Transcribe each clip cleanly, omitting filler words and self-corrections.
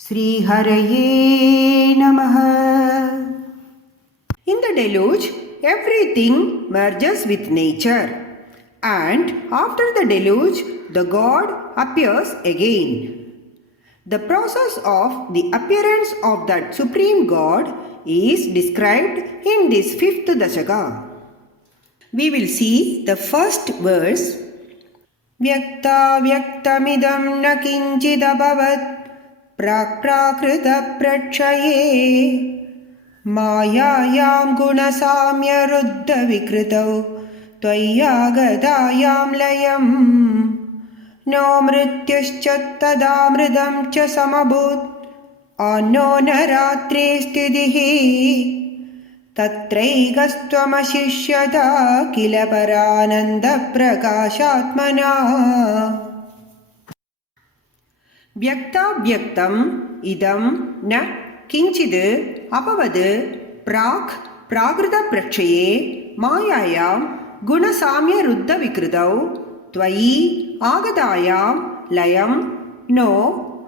Sri Namaha. In the deluge, everything merges with nature, and after the deluge, the God appears again. The process of the appearance of that Supreme God is described in this fifth Dashaka. We will see the first verse. Vyakta vyaktamidam na kinchidabhavat प्राक्प्राकृतप्रक्षये मायायां गुणसाम्यरुद्धविकृतौ त्वय्यागतायां लयम् नो मृत्युश्च तदामृतं च समभूत् अन्नो न रात्रे स्थितिः तत्रैकस्त्वमशिष्यता किल परानन्दप्रकाशात्मना व्यक्ताव्यक्तम् इदं न किञ्चिद् अभवद् प्राक् प्राकृतप्रक्षये मायायां गुणसाम्यरुद्धविकृतौ त्वयि आगतायां लयं नो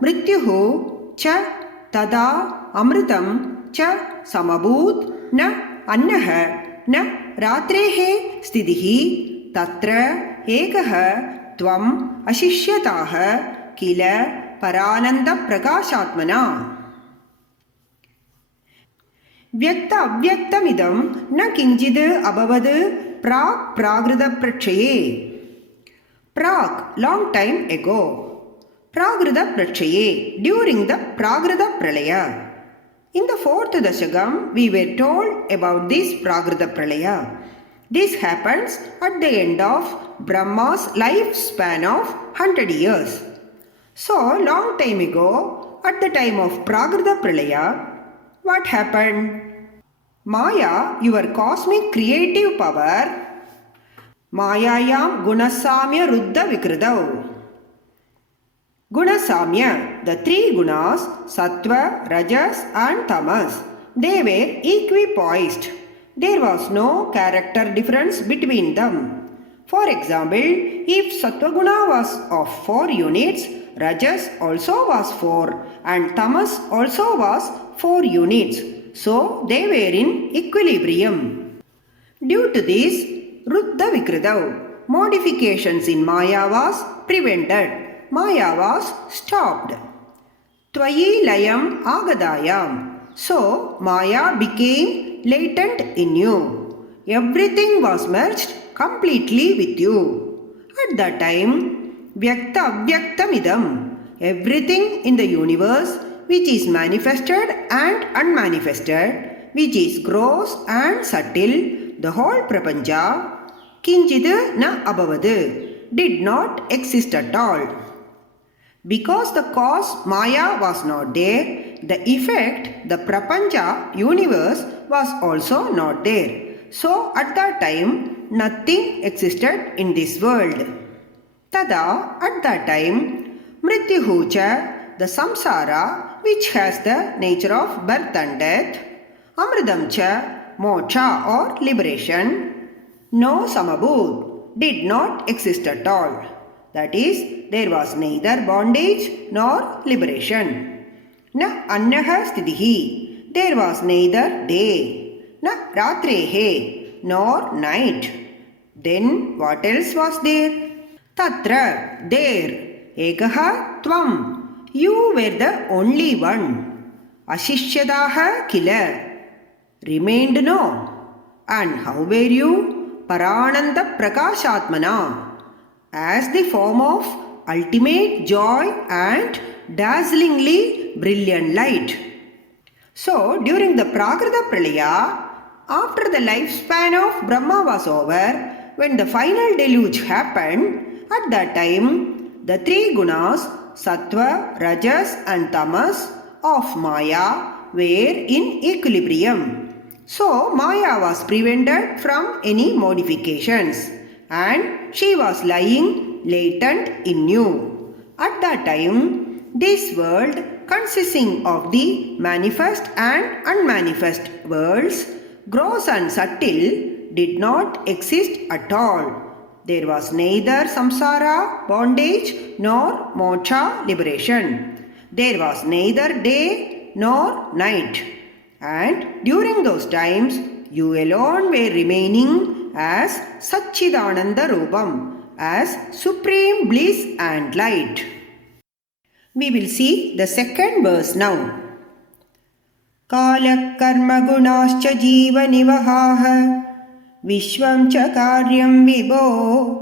मृत्युः च तदा अमृतं च समभूत् न अन्नः न रात्रेः स्थितिः तत्र एकः त्वम् अशिष्यताः किल परानन्दप्रकाशात्मना व्यक्त अव्यक्तमिदं न किञ्चिद् अभवद् प्राक् प्राकृतप्रक्षये प्राक् long time ago प्राकृतप्रक्षये during the प्राकृतप्रलय. In the fourth dashakam we were told about this prakritapralaya. This happens at the end of Brahma's lifespan of 100 years. So, long time ago, at the time of Prakrita Pralaya, what happened? Maya, your cosmic creative power, Mayayam Gunasamya Ruddha Vikridau. Gunasamya, the three gunas, Sattva, Rajas and Tamas, they were equipoised. There was no character difference between them. For example, if Sattva Guna was of 4 units, Rajas also was 4 and Tamas also was 4 units. So they were in equilibrium. Due to this, Ruddha Vikridau, modifications in Maya was prevented. Maya was stopped. Tvayi layam agadayam. So Maya became latent in you. Everything was merged completely with you. At that time, Vyakta Avyaktamidam, everything in the universe which is manifested and unmanifested, which is gross and subtle, the whole Prapancha, Kinchid na abhavadu, did not exist at all. Because the cause Maya was not there, the effect, the Prapancha, universe, was also not there. So at that time, nothing existed in this world. Tada, at that time, Mrityuhucha, the samsara, which has the nature of birth and death, Amridamcha, moksha or liberation, no samabhut, did not exist at all. That is, there was neither bondage nor liberation. Na annaha stitihi, there was neither day, na ratrehe, nor night. Then what else was there? Tatra, there, ekaha tvam, you were the only one. Ashishyadaha kila, remained no. And how were you? Parananda prakashatmana, as the form of ultimate joy and dazzlingly brilliant light. So, during the Prakrita Pralaya, after the lifespan of Brahma was over, when the final deluge happened, at that time, the 3 gunas, Sattva, Rajas and Tamas of Maya were in equilibrium. So, Maya was prevented from any modifications and she was lying latent in you. At that time, this world consisting of the manifest and unmanifest worlds, gross and subtle, did not exist at all. There was neither samsara, bondage, nor moksha, liberation. There was neither day nor night. And during those times, you alone were remaining as Satchidananda Rupam, as supreme bliss and light. We will see the second verse now. Kala karma gunascha jiva nivahaha Vishwam cha karyam vibho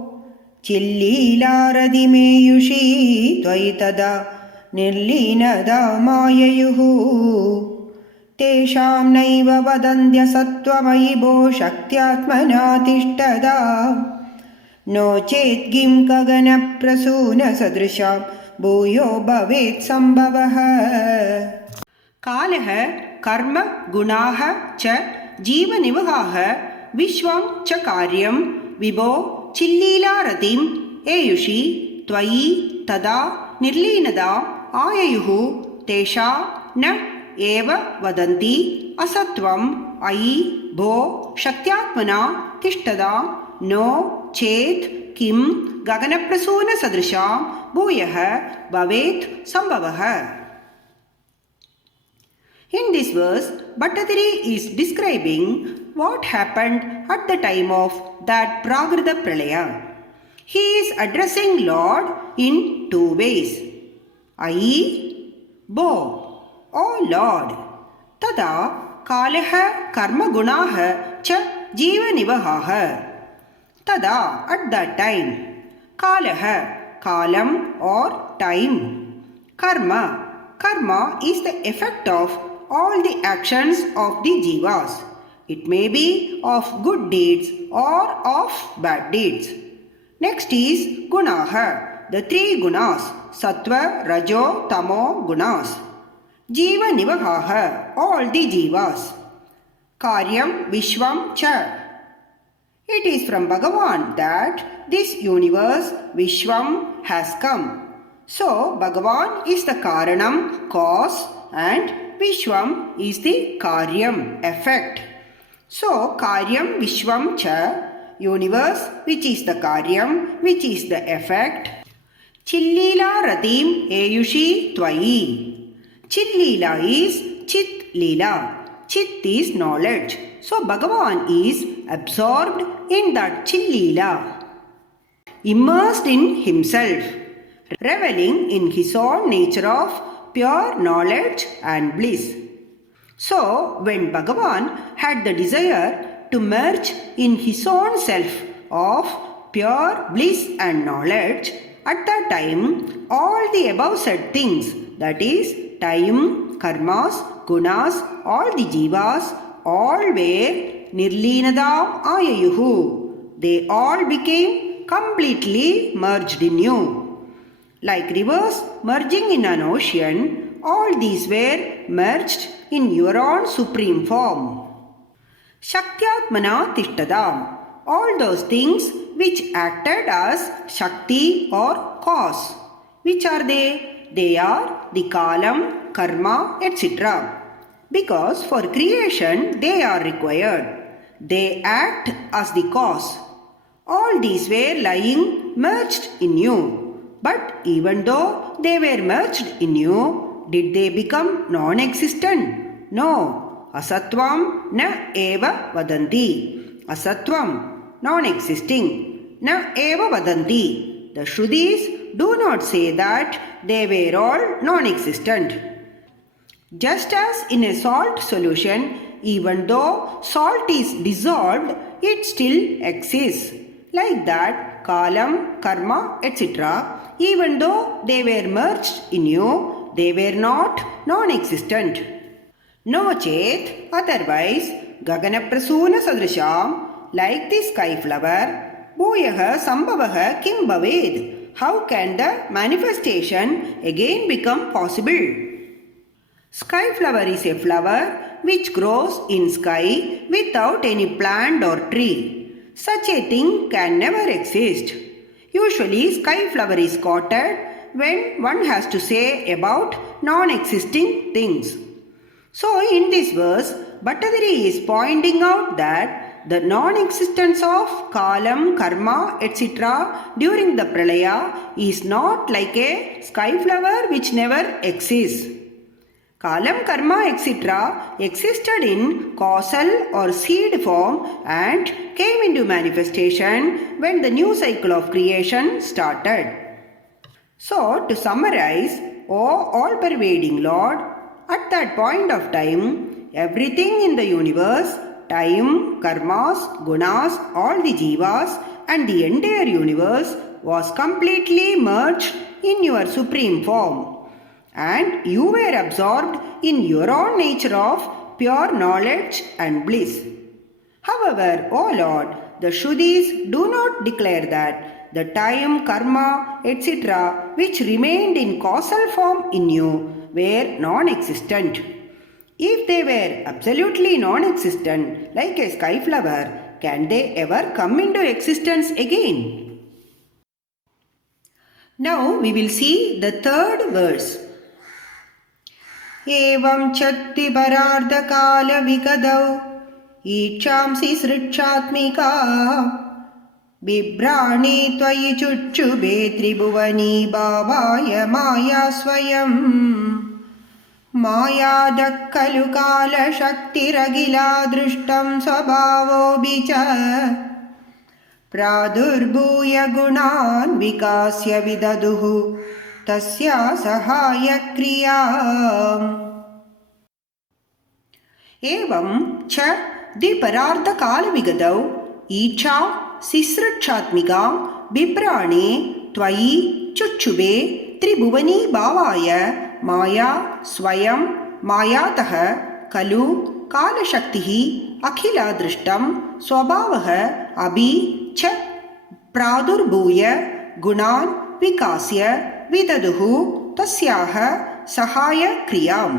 Chillilaaradimeyushi tvaitada nirlinada mayayuhu Tesham naiva vadandya sattvamayibo shaktyatmana tishtada No chet gim kagana prasuna sadrisham bhuyo bhavet sambhavaha Kalaha karma gunaha cha jiva nivahaha Vishwam cha karyam vibho chillilaratim eyushi tvayi tada nirlinada ayayuhu tesha na eva vadanti asatvam ayi bho shaktyatmana tishtada no chet kim gaganaprasuna sadrisham bhuyah bhavet sambhavaha. In this verse, Bhattadiri is describing what happened at the time of that Prakrita Pralaya. He is addressing Lord in two ways. Ayi, Bo, O Lord, Tada Kalaha Karma Gunaha Cha Jiva Nivahaha. Tada, at that time. Kalaha, Kalam or time. Karma is the effect of all the actions of the jivas. It may be of good deeds or of bad deeds. Next is gunaha, the three gunas, sattva, rajo, tamo gunas. Jiva nivahaha, all the jivas. Karyam vishwam cha. It is from Bhagavan that this universe, Vishwam, has come. So, Bhagavan is the Karanam, cause, and Vishwam is the Karyam, effect. So, Karyam Vishwam cha, universe, which is the Karyam, which is the effect. Chillila Ratim Eyushi Twayi. Chillila is Chit Lila. Chit is knowledge. So, Bhagavan is absorbed in that Chillila, immersed in himself, reveling in his own nature of pure knowledge and bliss. So, when Bhagavan had the desire to merge in his own self of pure bliss and knowledge, at that time, all the above said things, that is, time, karmas, gunas, all the jivas, all were nirlinadam ayayuhu. They all became completely merged in you. Like rivers merging in an ocean, all these were merged in your own supreme form. Shaktyatmana tishtadam. All those things which acted as Shakti or cause. Which are they? They are the Kalam, Karma, etc. Because for creation they are required. They act as the cause. All these were lying merged in you. But even though they were merged in you, did they become non-existent? No. Asatvam na eva vadanti. Asatvam, non-existing. Na eva vadanti. The Shrudis do not say that they were all non-existent. Just as in a salt solution, even though salt is dissolved, it still exists. Like that, Kalam, Karma, etc., even though they were merged in you, they were not non-existent. No chet, otherwise, Gaganaprasuna Sadrisham, like the sky flower, Bhuyaha Sambhavaha Kim Bhaved. How can the manifestation again become possible? Sky flower is a flower which grows in sky without any plant or tree. Such a thing can never exist. Usually, sky flower is quoted when one has to say about non-existing things. So, in this verse, Bhattadiri is pointing out that the non-existence of kalam, karma, etc. during the pralaya is not like a sky flower which never exists. Kalam, karma, etc. existed in causal or seed form and came into manifestation when the new cycle of creation started. So, to summarize, O all-pervading Lord, at that point of time, everything in the universe, time, karmas, gunas, all the jivas and the entire universe was completely merged in your supreme form. And you were absorbed in your own nature of pure knowledge and bliss. However, O Lord, the Shrudis do not declare that the time, karma, etc. which remained in causal form in you were non-existent. If they were absolutely non-existent, like a sky flower, can they ever come into existence again? Now we will see the third verse. एवं चत्तिपरार्धकालविगतौ ईक्षांसि सृक्षात्मिका बिभ्राणि त्वयि चुक्षुभे त्रिभुवनी भावाय माया स्वयं मायादः खलु कालशक्तिरखिला दृष्टं स्वभावोऽपि च प्रादुर्भूय गुणान् विकास्य विदधुः तस्या सहायक्रियाम् एवं च द्विपरार्धकालविगतौ ईक्षा सिसृक्षात्मिका बिभ्राणे त्वयि चुक्षुभे त्रिभुवनी भावाय माया स्वयं मायातः खलु कालशक्तिः अखिला दृष्टं स्वभावः अपि च प्रादुर्भूय गुणान् विकास्य विदधुः तस्याः सहायक्रियाम्.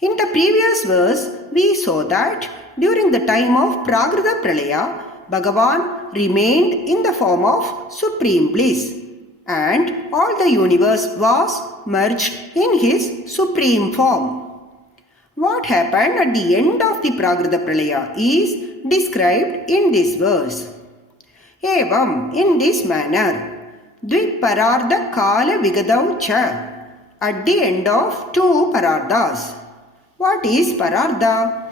In the previous verse, we saw that during the time of Prakrita Pralaya, Bhagavan remained in the form of supreme bliss and all the universe was merged in his supreme form. What happened at the end of the Prakrita Pralaya is described in this verse. Evam, in this manner, Dviparardha Kala Vigadau Cha, at the end of 2 Parardhas. What is Parardha?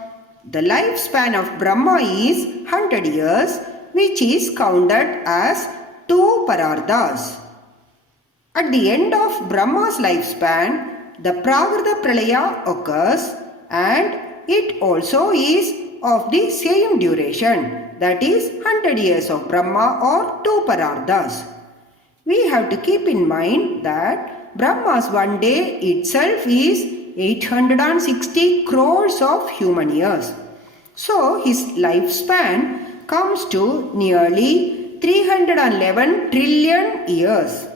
The lifespan of Brahma is 100 years, which is counted as 2 Parardhas. At the end of Brahma's lifespan, the Prakrita Pralaya occurs and it also is of the same duration, that is 100 years of Brahma or 2 Parardhas. We have to keep in mind that Brahma's one day itself is 860 crores of human years. So his lifespan comes to nearly 311 trillion years.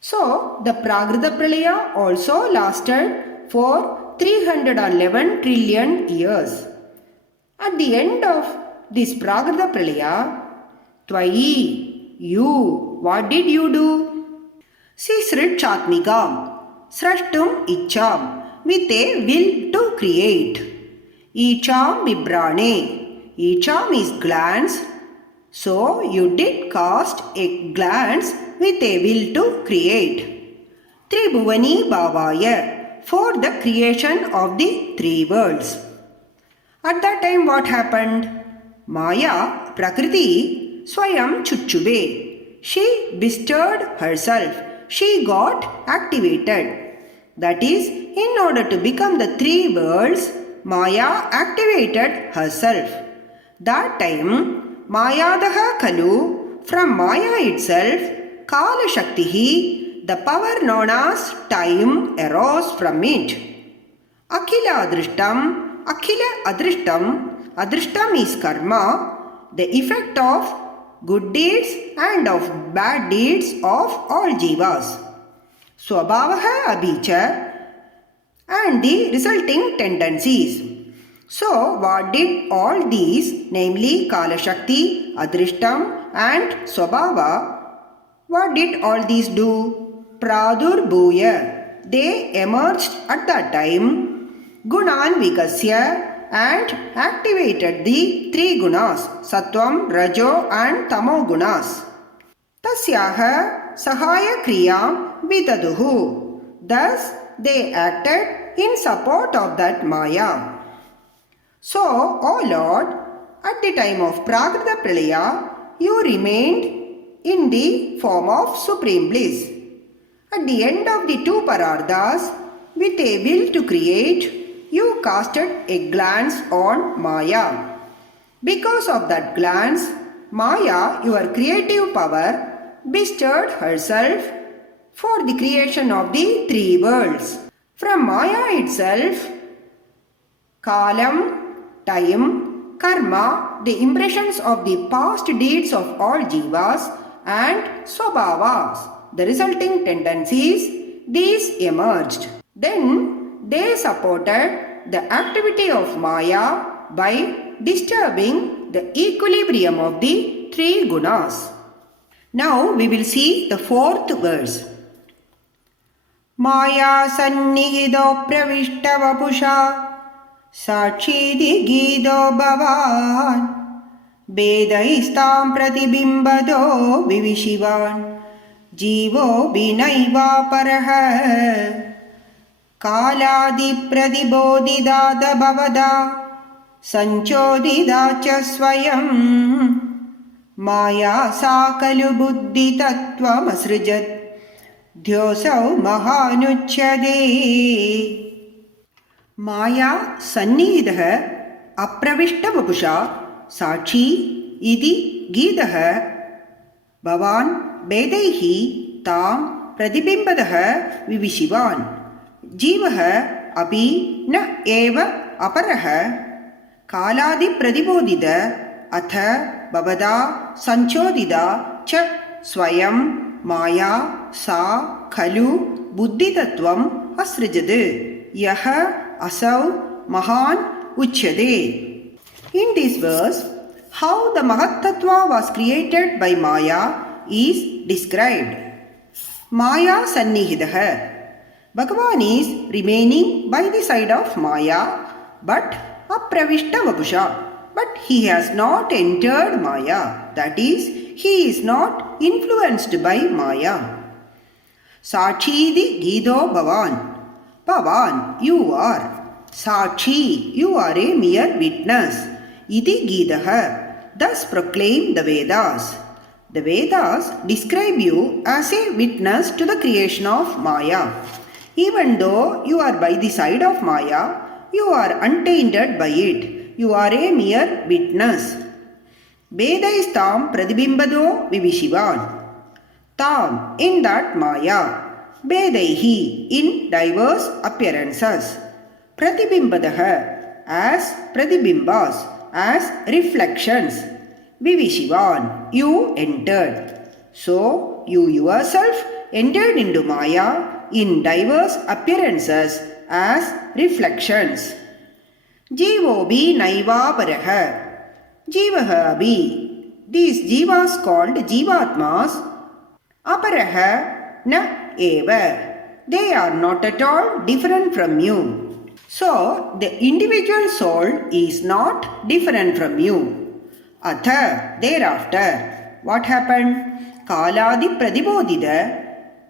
So the Prakrita Pralaya also lasted for 311 trillion years. At the end of this Prakrita Pralaya, Tvayi, you, what did you do? Sisrichatmikam, Srashtum Icham, with a will to create. Icham Bibrane, Icham is glance. So you did cast a glance with a will to create. Tribhuvani Bhavaya, for the creation of the 3 worlds. At that time what happened? Maya, Prakriti, Swayam Chuchube. She bestirred herself. She got activated. That is, in order to become the 3 worlds, Maya activated herself. That time, Mayadaha Kalu, from Maya itself, Kala Shaktihi, the power known as time, arose from it. Akhila Adrishtam, Akhila Adrishtam, Adrishtam is karma, the effect of good deeds and of bad deeds of all jivas. Swabhavaha abhicha and the resulting tendencies. So what did all these, namely Kala Shakti, Adrishtam and Swabhava, what did all these do? Pradurbhuya, they emerged at that time. Gunan Vikasya, and activated the three gunas, Sattvam, Rajo and Tamo gunas. Tasyaha Sahaya Kriyam Vidaduhu. Thus, they acted in support of that Maya. So, O Lord, at the time of Prakrita Pralaya, you remained in the form of supreme bliss. At the end of the two Pararthas, with a will to create, you casted a glance on Maya. Because of that glance, Maya, your creative power, bestirred herself for the creation of the three worlds. From Maya itself, Kalam, time, karma, the impressions of the past deeds of all jivas, and swabhavas, the resulting tendencies, these emerged. Then they supported the activity of Maya by disturbing the equilibrium of the three gunas. Now we will see the fourth verse. Maya sannihido pravishta vapusha Sakshidi Gido Bhavan Vedaistam Pratibimbado Vivishivan Jivo Vinaiva Paraha Kaladi Pradibodidada Bhavada Sanchodida Cha Swayam Maya Sakalu Buddhi Tattvam Asrijat Dhyosau Mahanuchade Maya Sannihidah Apravishta Vapusha Sakshi Idi Gidah Bhavan Vedaihi Tam Pratibimbadaha Vivishivan Jivaha Api Na Eva Aparaha Kaladi Pradibodida Atha Bhavada Sanchodida Cha Swayam Maya Sa Khalu Buddhi Tattvam Asrijade Yaha Asau Mahan Uchyade. In this verse, how the Mahat Tattva was created by Maya is described. Maya Sannihidah. Bhagavan is remaining by the side of Maya, but Apravishta Vapusha. But he has not entered Maya. That is, he is not influenced by Maya. Sakshidi Gido Bhavan. Bhavan, you are. Sakshi, you are a mere witness. Iti Gidaha. Thus proclaim the Vedas. The Vedas describe you as a witness to the creation of Maya. Even though you are by the side of Maya, you are untainted by it. You are a mere witness. Vedaistam Pradibimbado Vivishivan. Tam, in that Maya. Vedaihi, in diverse appearances. Pratibimbadaha, as Pratibimbas, as reflections. Vivishivan, you entered. So, you yourself entered into Maya in diverse appearances as reflections. Jivobi naiva paraha. Jivaha abhi. These jivas called jivatmas. Aparaha na eva. They are not at all different from you. So, the individual soul is not different from you. Atha, thereafter, what happened? Kaladi Pradibodhida,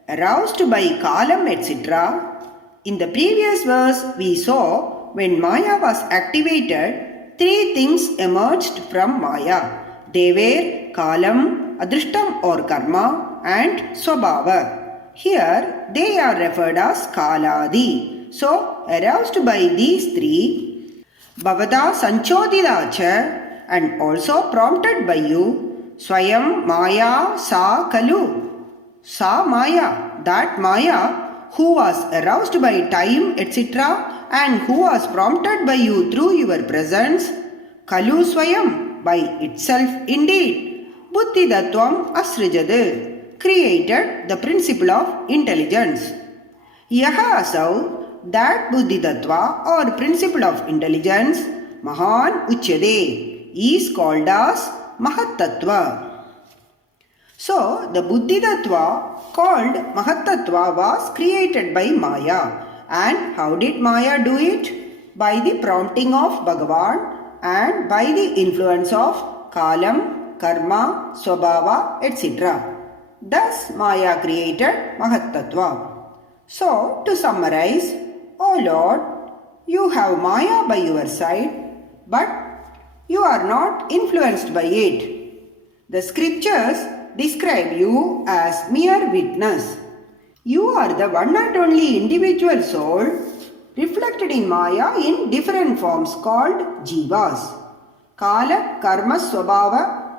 aroused by Kalam, etc. In the previous verse, we saw when Maya was activated, three things emerged from Maya. They were Kalam, Adrishtam or Karma, and Swabhava. Here, they are referred as Kaladi. So, aroused by these three, Bhavada Sanchodhidacha, and also prompted by you, Swayam Maya Sa Kalu. Sa Maya, that Maya who was aroused by time, etc., and who was prompted by you through your presence, Kalu Swayam, by itself indeed, Buddhi Tattvam Asrijade, created the principle of intelligence. Yaha Asau, that Buddhi Tattva or principle of intelligence, Mahan Uchyade, is called as Mahat Tattva. So, the Buddhi Tattva called Mahat Tattva was created by Maya. And how did Maya do it? by the prompting of Bhagavan and by the influence of Kalam, Karma, Swabhava, etc. Thus Maya created Mahatattva. So, to summarize, O Lord, you have Maya by your side, but you are not influenced by it. The scriptures describe you as mere witness. You are the one and only individual soul reflected in Maya in different forms called Jivas. Kala, Karma, Swabhava,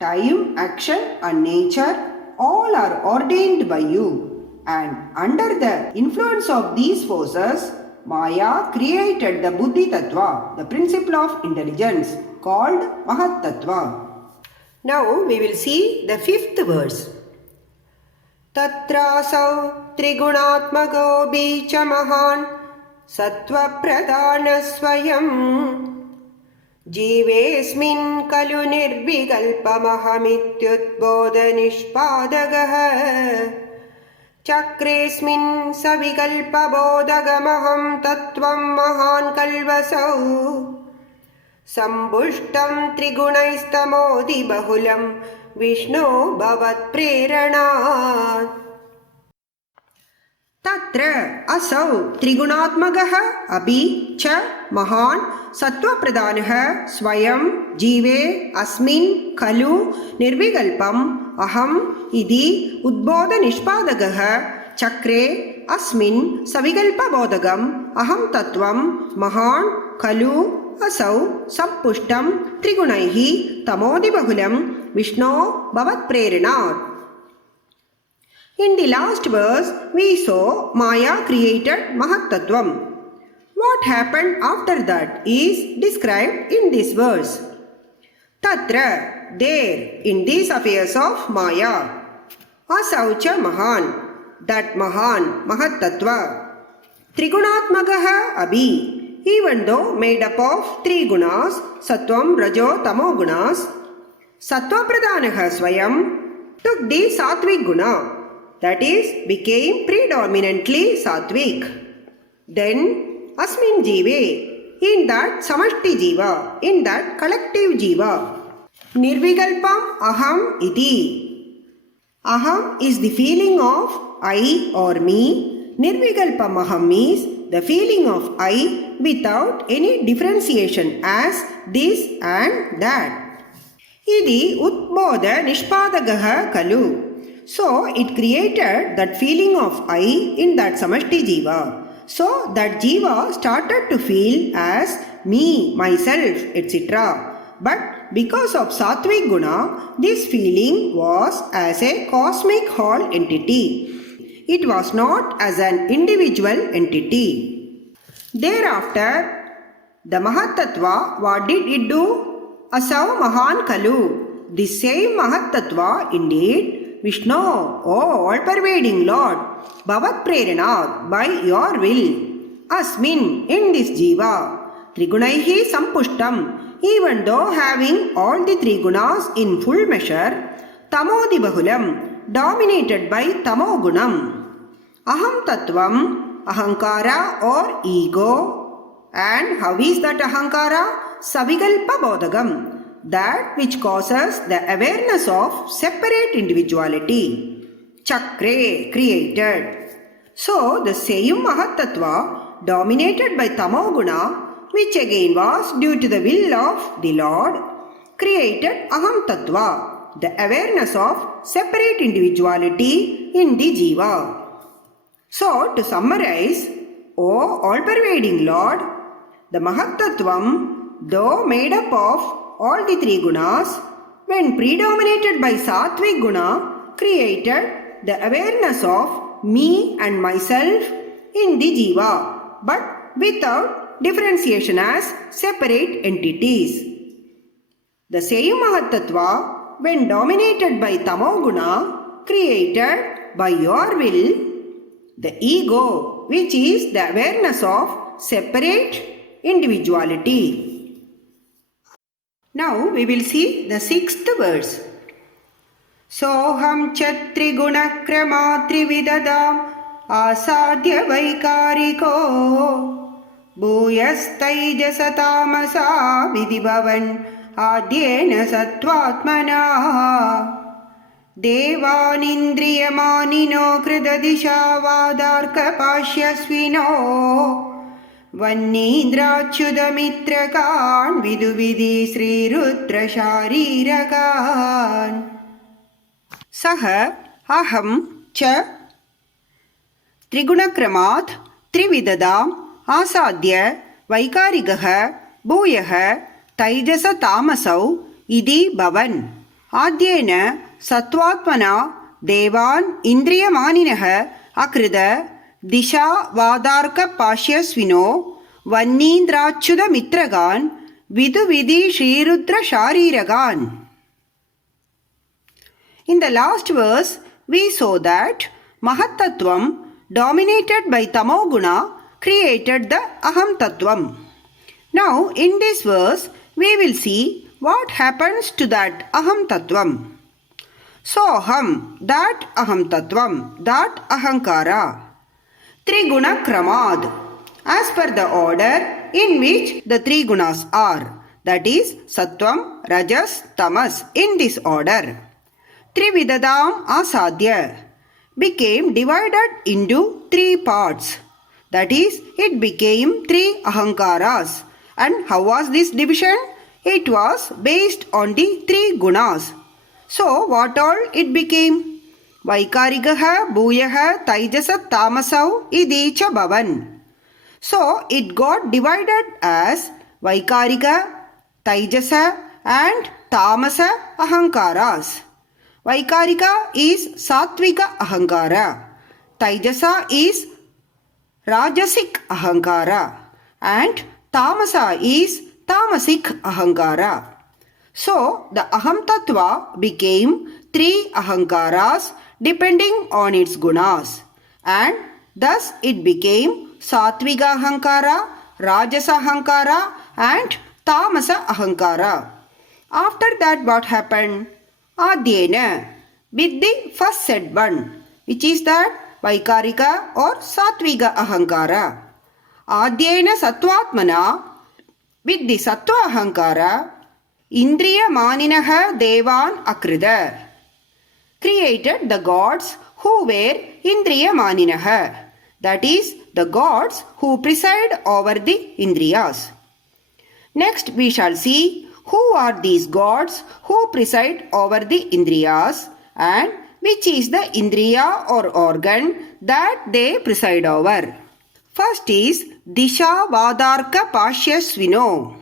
time, action and nature all are ordained by you, and under the influence of these forces, Maya created the Buddhi Tattva, the principle of intelligence, called Mahat Tattva. Now we will see the fifth verse. Tatrasau Trigunatmago Bicha Mahan Sattva Pradana Swayam Jivesmin Kalu Nirvikalpamahamityutboda Nishpadagaha Chakresmin Savikalpabodagamaham Tattvam Mahan Kalvasau Sambushtam Trigunaistamodi Bahulam Vishnu Bhavat Preranat. Tatra asau Trigunatmagaha Abhi Cha Mahan Sattva Pradanaha Swayam Jive Asmin Kalu Nirvigalpam Aham Idi Udboda Nishpadagaha Chakre Asmin Savigalpa Bodagam Aham Tattvam Mahan Kalu Asau Sampushtam Trigunaihi Tamodi Bahulam Vishnu Bhavat Preranat. In the last verse, we saw Maya created Mahatattvam. What happened after that is described in this verse. Tatra, there, in these affairs of Maya. Asaucha Mahan, that Mahan, Mahatattva. Trigunatmagaha Abhi, even though made up of three gunas, Sattvam, Rajo, Tamo gunas, Sattva Pradanaha Swayam took the Sattvic guna, that is, became predominantly Sattvic. Then, Asmin Jive, in that Samashti Jiva, in that collective Jiva. Nirvikalpam Aham Iti. Aham is the feeling of I or me. Nirvikalpam Aham is the feeling of I without any differentiation as this and that. Idi Utboda Nishpadagaha Kalu. So it created that feeling of I in that Samashti Jiva. So that Jiva started to feel as me, myself, etc. But because of Sattvic Guna, this feeling was as a cosmic whole entity. It was not as an individual entity. Thereafter, the Mahatattva, what did it do? Asau Mahan Kalu. The same Mahatattva indeed, Vishnu, O all-pervading Lord, Bhavat Preranat, by your will, Asmin, in this Jiva, Trigunaihi Sampushtam, even though having all the three gunas in full measure, Tamodi Bahulam, dominated by Tamo Gunam, Aham Tattvam, Ahankara or ego, and how is that Ahankara? Savikalpa Bodhagam, that which causes the awareness of separate individuality. Chakre, created. So, the same Mahatattva, dominated by Tamoguna, which again was due to the will of the Lord, created Aham Tattva, the awareness of separate individuality in the Jiva. So, to summarize, O all-pervading Lord, the Mahatattvam, though made up of all the three gunas, when predominated by Sattvic Guna, created the awareness of me and myself in the Jiva, but without differentiation as separate entities. The same Mahatattva, when dominated by Tamoguna, created by your will the ego, which is the awareness of separate individuality. Now we will see the sixth verse. Soham chatri gunakrama trividadam asadhya vaikariko भूयस्तैजसतामसा विधिभवन् आद्येन सत्त्वात्मना देवानिन्द्रियमानिनो कृतदिशा वादार्कपाश्यस्विनो वह्नीन्द्राच्युतमित्रकान् विदुविधि श्रीरुद्रशारीरकान् सः अहं च त्रिगुणक्रमात् त्रिविधदाम् आसाद्य वैकारिकः भूयः तैजसतामसौ इति भवन् आद्येन सत्त्वात्मना देवान् इन्द्रियमानिनः अकृत दिशा वादार्कपाश्यस्विनो वह्नीन्द्राच्युतमित्रकान् विदुविधि श्रीरुद्रशारीरकान्. In the last verse, we saw that Mahattattvam, dominated by Tamoguna, created the Aham Tattvam. Now, in this verse, we will see what happens to that Aham Tattvam. Soham, that Aham Tattvam, that Ahankara. Triguna Kramad, as per the order in which the three gunas are, that is Sattvam, Rajas, Tamas, in this order. Trividadam Asadya became divided into three parts. That is, it became three Ahankaras. And how was this division? It was based on the three gunas. So, what all it became? Vaikarikaha, Bhuyaha, Taijasa, Tamasau, Idicha Bhavan. So, it got divided as Vaikarika, Taijasa and Tamasa Ahankaras. Vaikarika is Satvika Ahankara. Taijasa is Rajasik Ahankara. And Tamasa is Tamasik Ahankara. So, the Aham Tattva became three Ahankaras depending on its gunas. And thus it became Satvika Ahankara, Rajasa Ahankara and Tamasa Ahankara. After that, what happened? Adyena, with the first said one, which is that Vaikarika or Satvika Ahankara. Adyena Sattvatmana, with the Sattva Ahankara, Indriya Maninaha Devan Akrida, created the gods who were Indriya Maninaha, that is, the gods who preside over the Indriyas. Next, we shall see who are these gods who preside over the Indriyas and which is the Indriya or organ that they preside over. First is Disha Vadarka Pashyasvino.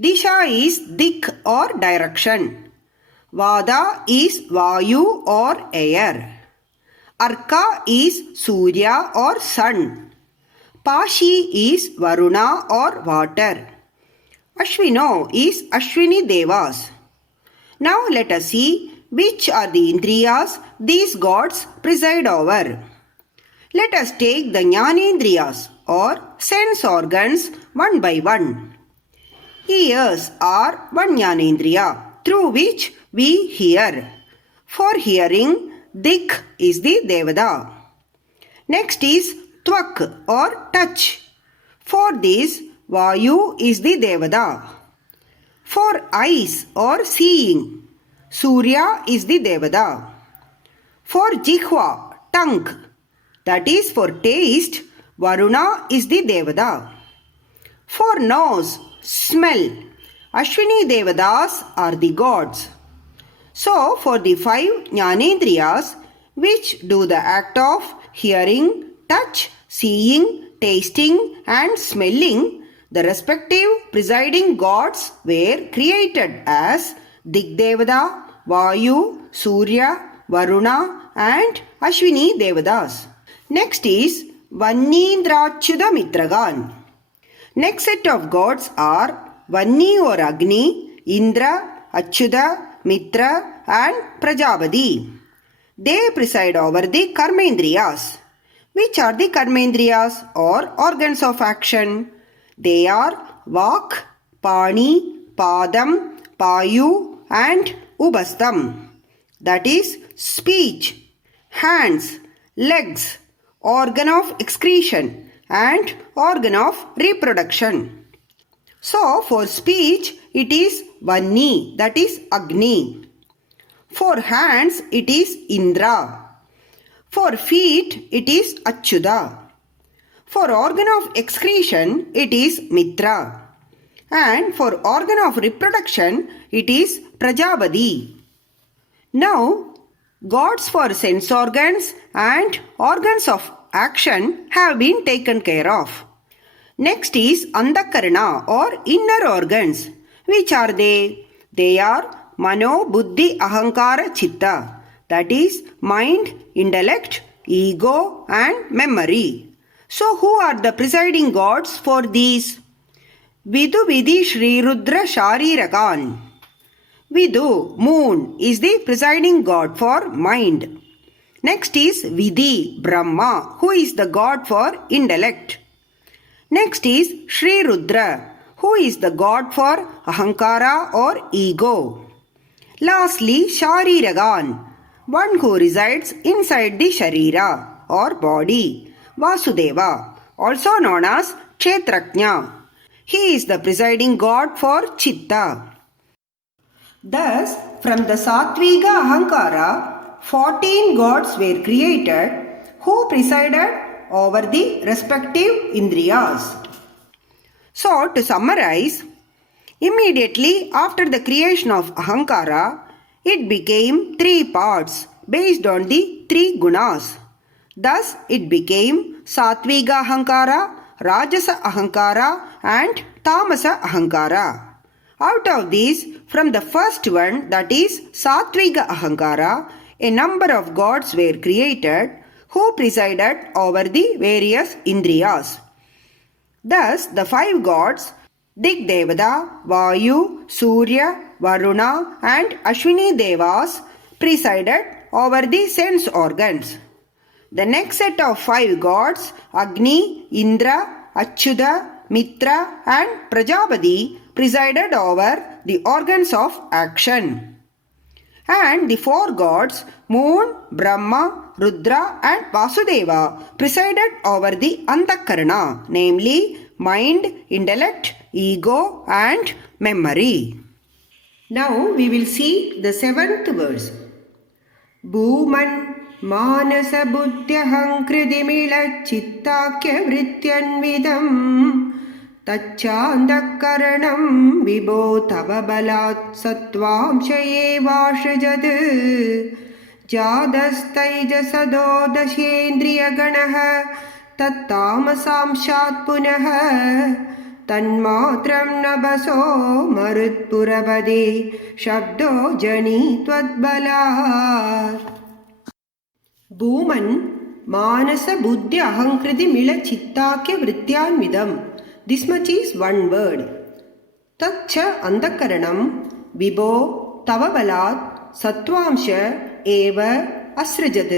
Disha is dik or direction. Vada is Vayu or air. Arka is Surya or sun. Pashi is Varuna or water. Ashvino is Ashwini Devas. Now let us see which are the Indriyas these gods preside over. Let us take the Jnanendriyas or sense organs one by one. Ears are one Jnanendriya through which we hear. For hearing, Dik is the Devada. Next is Tvak or touch. For this, Vayu is the Devada. For eyes or seeing, Surya is the Devada. For Jihva, tongue, that is for taste, Varuna is the Devada. For nose, smell, Ashwini Devadas are the gods. So, for the 5 Jnanendriyas, which do the act of hearing, touch, seeing, tasting and smelling, the respective presiding gods were created as Digdevada, Vayu, Surya, Varuna and Ashwini Devadas. Next is Vanneendrachyuta Mitragan. Next set of gods are Vanni or Agni, Indra, Achyuta, Mitra and Prajapati. They preside over the Karmendriyas. Which are the Karmendriyas or organs of action? They are Vak, Pani, Padam, Payu and Ubastam. That is speech, hands, legs, organ of excretion and organ of reproduction. So, for speech, it is Vanni, that is Agni. For hands, it is Indra. For feet, it is Achyuta. For organ of excretion, it is Mitra. And for organ of reproduction, it is Prajapati. Now, gods for sense organs and organs of action have been taken care of. Next is Antakarana or inner organs. Which are they? They are Mano, Buddhi, Ahankara, Chitta. That is mind, intellect, ego and memory. So who are the presiding gods for these? Vidu, Vidhi, Shri Rudra, Sharirakan. Vidu, moon, is the presiding god for mind. Next is Vidhi, Brahma, who is the god for intellect. Next is Shri Rudra, who is the god for Ahankara or ego. Lastly, Shariragan, one who resides inside the Sharira or body, Vasudeva, also known as Kshetraknya. He is the presiding god for Chitta. Thus, from the Sattviga Ahankara, 14 gods were created who presided over the respective Indriyas. So, to summarize, immediately after the creation of Ahankara, it became 3 parts based on the 3 gunas. Thus, it became Sattviga Ahankara, Rajasa Ahankara and Tamasa Ahankara. Out of these, from the first one, that is Sattviga Ahankara, a number of gods were created who presided over the various Indriyas. Thus, the 5 gods, Digdevata, Vayu, Surya, Varuna and Ashwini Devas presided over the sense organs. The next set of 5 gods, Agni, Indra, Achyuta, Mitra and Prajapati presided over the organs of action. And the 4 gods, Moon, Brahma, Rudra and Vasudeva presided over the Antakarana, namely mind, intellect, ego and memory. Now we will see the 7th verse. Bhuman Manasa Buddhyaham Kridimila Chittakya Vrityanvidam Tachandakaranam Vibho Tavabalat Satvamshaye Vashajad Jadastaijasado Dashendriya Ganaha Tattamasamshat Punaha Tanmatram Nabaso Marutpurabade Shabdo Jani Twadbalat. Bhuman Manasa Buddhi Ahankriti Mila Chittakya Vrityanvidam. This much is one word. Tacha Andakaranam Vibho Tavabalat Satvamsha Eva Asrajad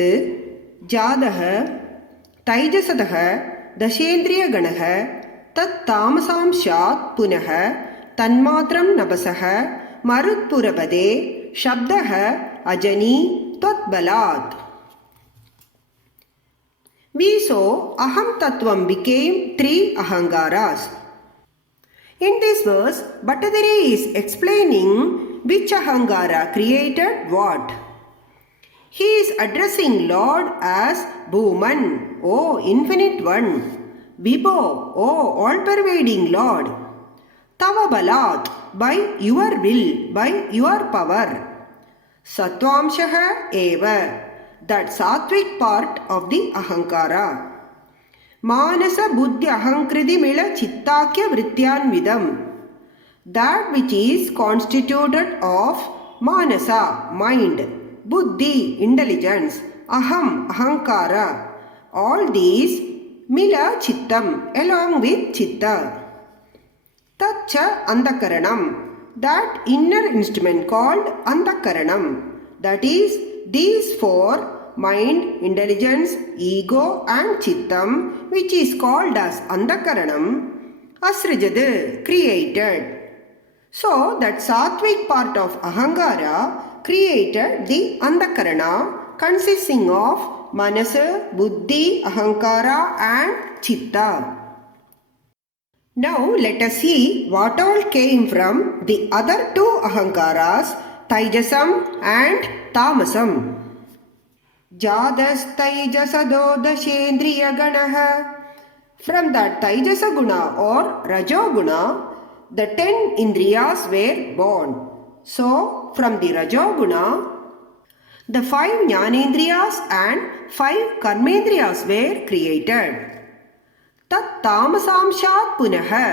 Jadaha Taijasadaha Dashendriya Ganaha Tat Tamasamshat Punaha Tanmatram Nabasaha Marutpurabade Shabdaha Ajani Tvatbalat. We saw Aham Tattvam became 3 Ahankaras. In this verse, Bhattadari is explaining which Ahankara created what. He is addressing Lord as Bhuman, O Infinite One, Vibho, O all-pervading Lord, Tavabalat, by your will, by your power, Satvamshaha Eva, that sattvic part of the Ahankara. Manasa Buddhi Ahankriti Mila Chittakya Vrityanvidam, that which is constituted of Manasa, mind, Buddhi, intelligence, Aham, Ahankara, all these Mila Chittam, along with Chitta. Tacha Andakaranam, that inner instrument called Andakaranam, that is these 4, mind, intelligence, ego and Chittam, which is called as Andakaranam, Asrajad, created. So that sattvic part of Ahankara created the Antakarana consisting of Manasa, Buddhi, Ahankara and Chitta. Now let us see what all came from the other two Ahankaras, Taijasam and Tamasam. Jadastaijasado dashendriya ganaha. From that Taijasa guna or Rajo guna, the 10 Indriyas were born. So, from the Rajo guna, the 5 Jnanendriyas and 5 Karmendriyas were created. Tat Tamasamshat Punaha.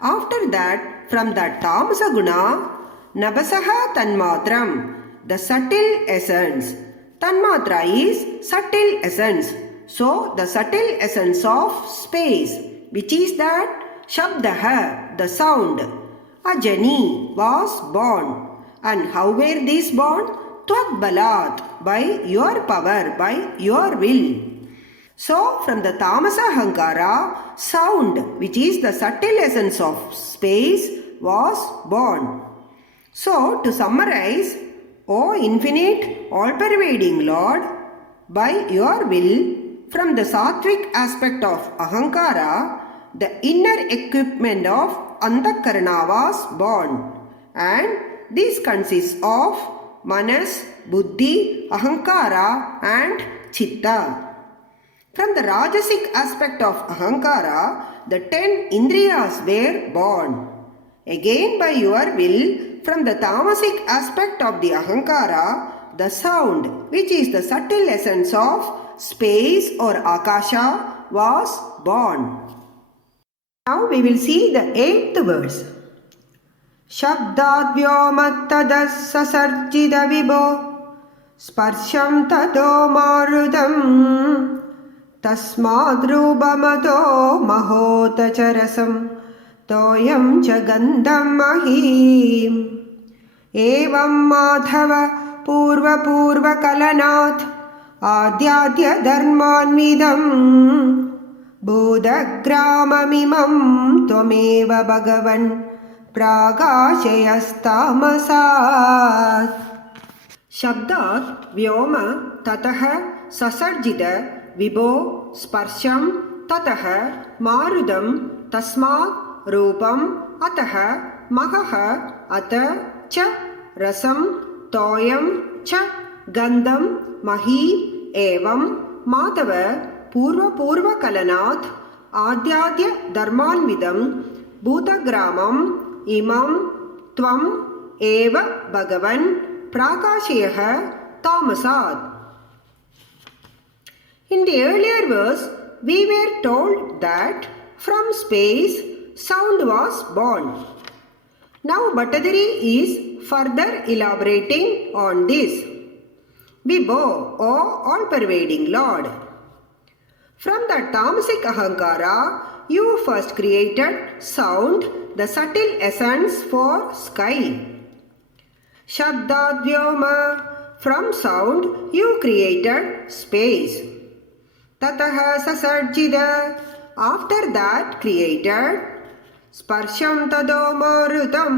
After that, from that Tamasa guna, Nabasaha Tanmatram, the subtle essence. Tanmatra is subtle essence. So, the subtle essence of space, which is that Shabdaha, the sound. Ajani was born. And how were these born? Tvat Balat, by your power, by your will. So, from the Tamasa Hankara, sound, which is the subtle essence of space, was born. So, to summarize, O infinite, all-pervading Lord, by your will, from the sattvic aspect of Ahankara, the inner equipment of Antakarana was born, and this consists of Manas, Buddhi, Ahankara and Chitta. From the Rajasic aspect of Ahankara, the 10 Indriyas were born. Again by your will, from the Tamasic aspect of the Ahankara, the sound, which is the subtle essence of space or Akasha, was born. Now we will see the 8th verse. Shabdat vyomattadas sasarjida vibho sparsham tato marudam tasmadrubamato mahotacharasam toyam cha gandham mahim evam madhava purva purva kalanat आद्याद्य धर्मान्विदं बोधग्राममिमं त्वमेव भगवन् प्रागाशयस्तामसात्. शब्दात् व्योम ततः ससर्जित विभो स्पर्शं ततः मारुदं तस्मात् रूपम् अतः महः अत च रसं तोयं च गन्धं मही एवं माधव पूर्व कलनात् आद्याद्य धर्मान्विदं भूतग्रामम् इमं त्वम् एव भगवन् प्राकाशयः तामसात्. In the earlier verse, we were told that from space sound was born. Now Bhattadari is further elaborating on this. Vibho, O all-pervading Lord. From the Tamasic Ahankara, you first created sound, the subtle essence for sky. Shabdat Vyoma, from sound you created space. Tataha Sasarjida, after that created. Sparsham Tado Marutam,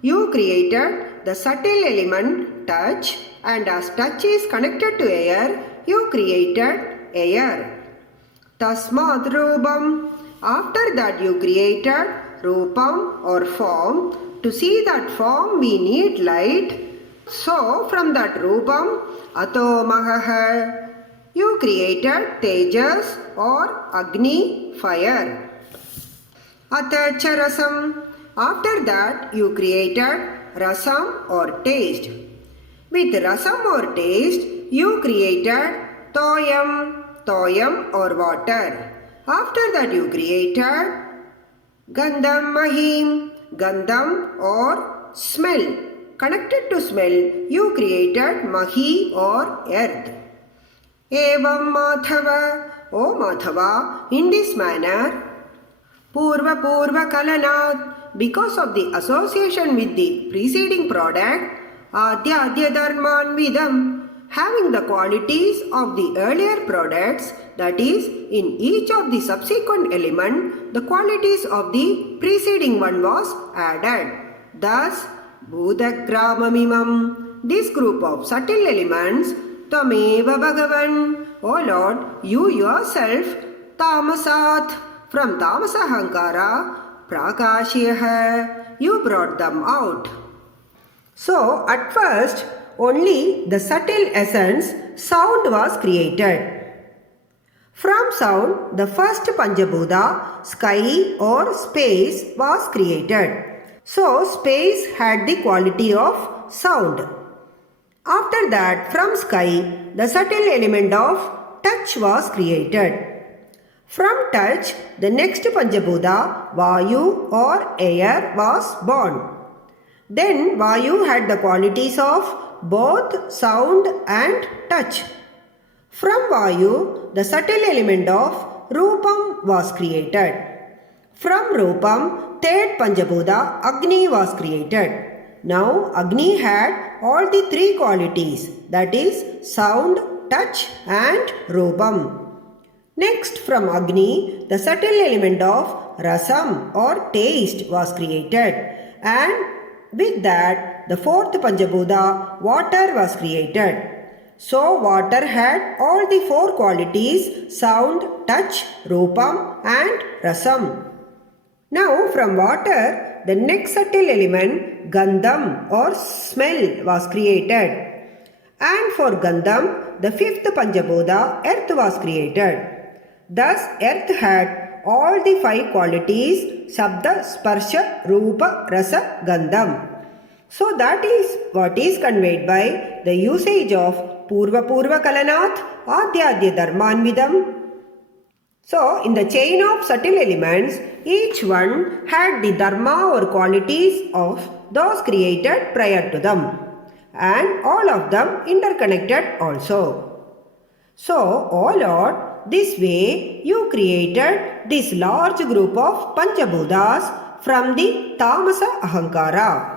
you created the subtle element touch, and as touch is connected to air, you created air. Tasmad Rupam, after that you created Rupam or form. To see that form we need light. So from that Rupam, Ato Mahaha, you created Tejas or Agni, fire. Atacharasam, after that you created Rasam or taste. With Rasam or taste, you created Toyam or water. After that you created Gandham Mahim, Gandham or smell. Connected to smell, you created Mahi or earth. Evam Madhava, O Madhava, in this manner, Purva Kalanat, because of the association with the preceding product, Adya Dharman Vidam, having the qualities of the earlier products, that is, in each of the subsequent element, the qualities of the preceding one was added. Thus, Budhagramamimam, this group of subtle elements, Tameva Bhagavan, O Lord, you yourself, Tamasat, from Tamasahankara, Prakashyaha, you brought them out. So, at first, only the subtle essence, sound was created. From sound, the first Panchabhuta, sky or space, was created. So, space had the quality of sound. After that, from sky, the subtle element of touch was created. From touch, the next Panchabhuta, Vayu or air, was born. Then Vayu had the qualities of both sound and touch. From Vayu, the subtle element of Rupam was created. From Rupam, third Panchabhuta, Agni, was created. Now, Agni had all the three qualities, that is, sound, touch and Rupam. Next, from Agni, the subtle element of Rasam or taste was created, and with that, the fourth Panchabhuta, water, was created. So, water had all the four qualities, sound, touch, Rupam and Rasam. Now, from water, the next subtle element, Gandham or smell, was created. And for Gandham, the fifth Panchabhuta, earth, was created. Thus, earth had all the five qualities, Sabda, Sparsha, Rupa, Rasa, Gandham. So that is what is conveyed by the usage of Purva Purva Kalanat Adhyadya Dharmanvidam. So in the chain of subtle elements, each one had the dharma or qualities of those created prior to them, and all of them interconnected also. So, O Lord, this way you created this large group of Panchabhutas from the Tamasa Ahankara.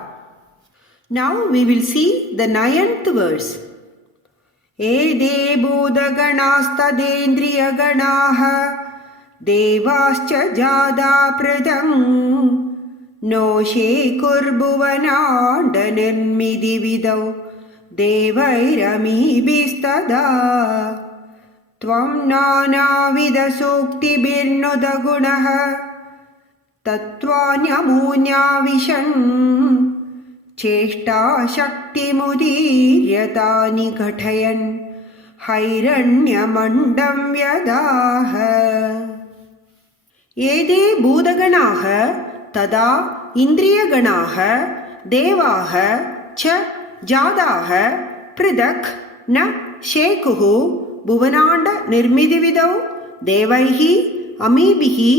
Now we will see the 9th verse. Ede Budhaganastadendriyaganaha Devascha Jada Pradam Noshe Kurbhuvananda Nirmidhi Devairami Bistada Tvam Nanavida Sukti Birnoda Gunaha Tatvanyamunya Vishan Cheshta Shakti Mudiryatani Ghathayan Hairanyamandam Vyadaha Ede Budhaganaha Tada Indriyaganaha Devaha Cha Jadaha Pridak Na Shekuhu Bhuvananda Nirmidhividau Devaihi Amibihi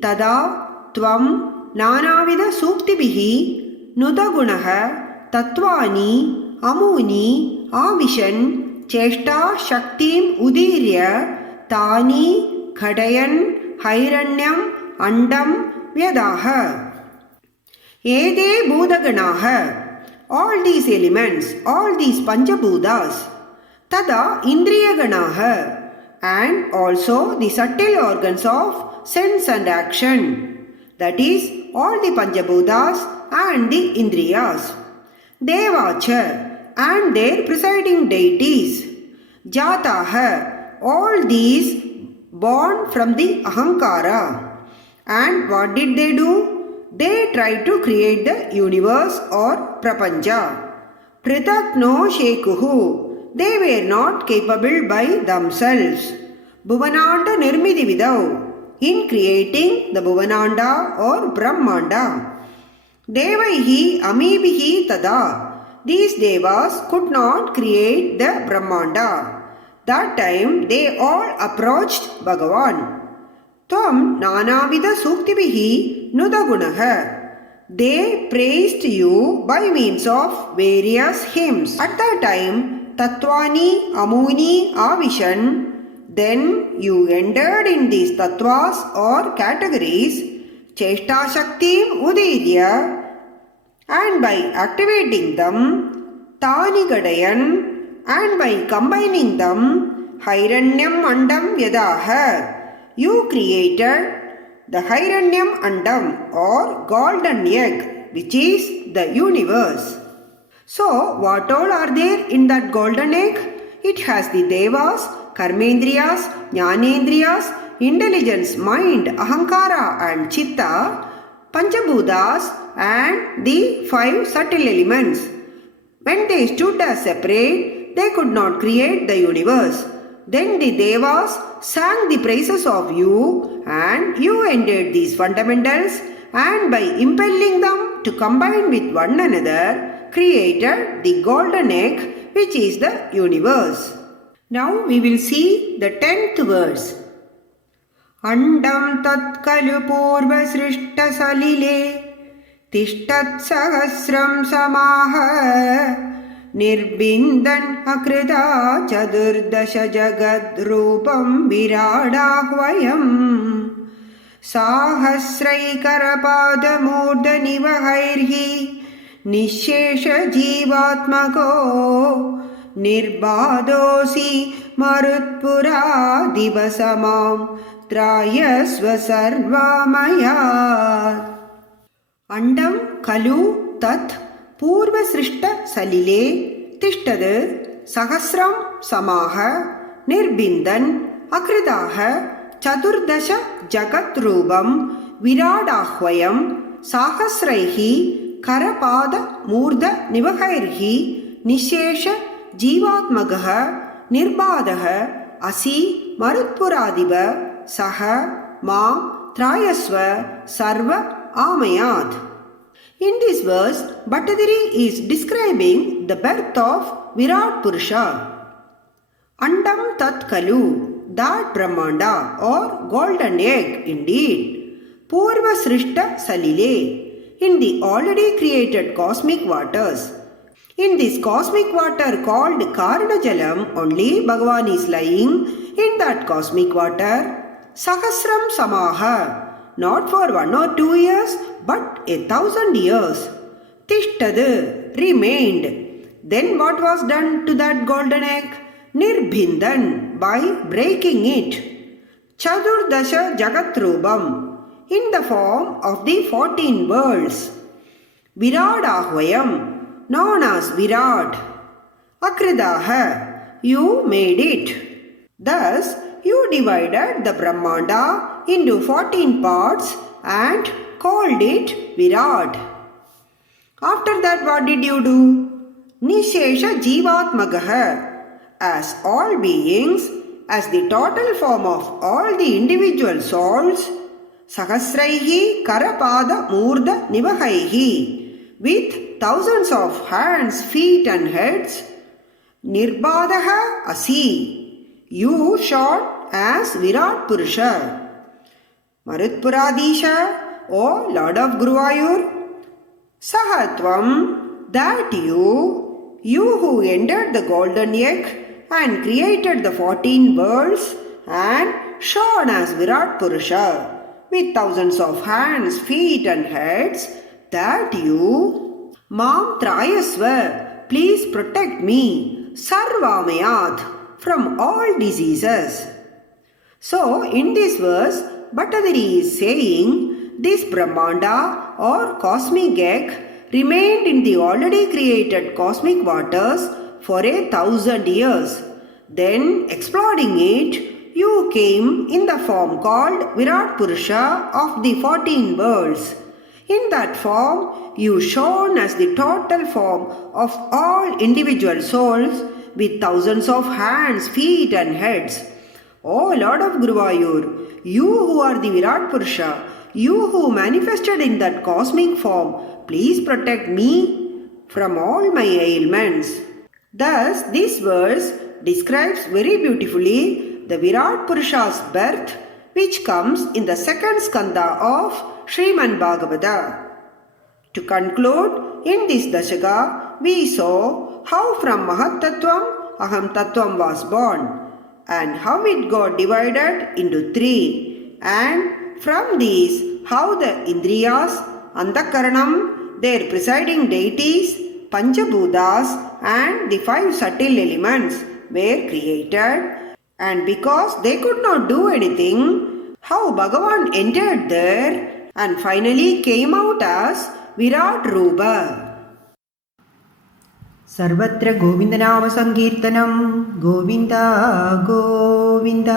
Tada Tvam Nanavida Suktibihi Nudagunaha Tatvani Amuni Avishan Cheshta Shaktim Udirya Tani Khadayan Hairanyam Andam Vyadaha Ede Budhaganaha. All these elements, all these Panchabhutas, Tada Indriyaganaha, and also the subtle organs of sense and action, that is, all the Panchabhutas and the Indriyas, Devacha, and their presiding deities, Jataha, all these born from the Ahankara. And what did they do? They tried to create the universe or Prapancha. Prithak no Shekuhu. They were not capable by themselves. Bhuvananda Nirmidhi Vidau. In creating the Bhuvananda or Brahmanda. Devaihi Amibihi Tada. These devas could not create the Brahmanda. That time they all approached Bhagavan. Tvam Nanavida Suktibihi Nudagunaha. They praised you by means of various hymns. At that time, Tattvani, Amuni, Avishan, then you entered in these tattvas or categories, Cheshta Shaktim Udirya, and by activating them, Tani Gadayan, and by combining them, Hairanyam Andam Vyadaha. You created the Hairanyam Andam or golden egg, which is the universe. So, what all are there in that golden egg? It has the Devas, Karmendriyas, Jnanendriyas, intelligence, mind, Ahankara and Chitta, Panchabhutas and the 5 subtle elements. When they stood as separate, they could not create the universe. Then the Devas sang the praises of you, and you ended these fundamentals, and by impelling them to combine with one another, created the golden egg, which is the universe. Now we will see the 10th verse. Andam tat kalu purva srishta salile tishtat sahasram samaha nirbindan akrita chadurdasha jagad rupam viradahvayam sahasraikarapada murdanivahairhi nishesha jivatmako nirbhadosi marutpura divasamam trayasva sarvamaya. Andam kalu tat purva srishta salile tishtad sahasram samaha nirbindan akritaha chadurdasha jagatrubam viradahvayam sahasraihi karapada murda nivahairhi nishesha jivatmagaha nirbadaha asi marutpuradiva saha ma trayasva sarva amayat. In this verse, Bhattadiri is describing the birth of Virat Purusha. Andam tat kalu, that Brahmanda or golden egg indeed. Purva srishta salile, in the already created cosmic waters. In this cosmic water called Karanajalam, only Bhagavan is lying in that cosmic water. Sahasram samaha, not for 1 or 2 years, but 1,000 years. Tishtad, remained. Then what was done to that golden egg? Nirbhindan, by breaking it. Chadurdasha jagatrubam, in the form of the 14 worlds. Viradahvayam, known as Virat. Akridaha, you made it. Thus, you divided the Brahmanda into 14 parts and called it Virat. After that, what did you do? Nishesha jivatmagaha, as all beings, as the total form of all the individual souls, sahasraihi karapada murda nivahaihi, with thousands of hands, feet and heads, nirbadaha asi, you shone as Virat Purusha. Marutpuradisha, O Lord of Guruvayur, Sahatvam, that you who entered the golden egg and created the 14 worlds and shone as Virat Purusha with thousands of hands, feet and heads, that you, Mam Trayasva, please protect me, Sarvamayat, from all diseases. So, in this verse, Bhattadiri is saying, this Brahmanda or cosmic egg remained in the already created cosmic waters for 1,000 years. Then, exploding it, you came in the form called Virat Purusha of the 14 worlds. In that form, you shone as the total form of all individual souls with thousands of hands, feet and heads. O Lord of Guruvayur, you who are the Virat Purusha, you who manifested in that cosmic form, please protect me from all my ailments. Thus, this verse describes very beautifully the Virat Purusha's birth, which comes in the second skanda of Srimad Bhagavata. To conclude, in this Dashaka, we saw how from Mahat Tattvam, Aham Tattvam was born, and how it got divided into 3, and from these, how the Indriyas, Antakaranam, their presiding deities, Panchabhutas, and the 5 subtle elements were created, and because they could not do anything, how Bhagavan entered there and finally came out as Virat Rupa. सर्वत्र गोविन्दनामसङ्कीर्तनं गोविन्द गोविन्द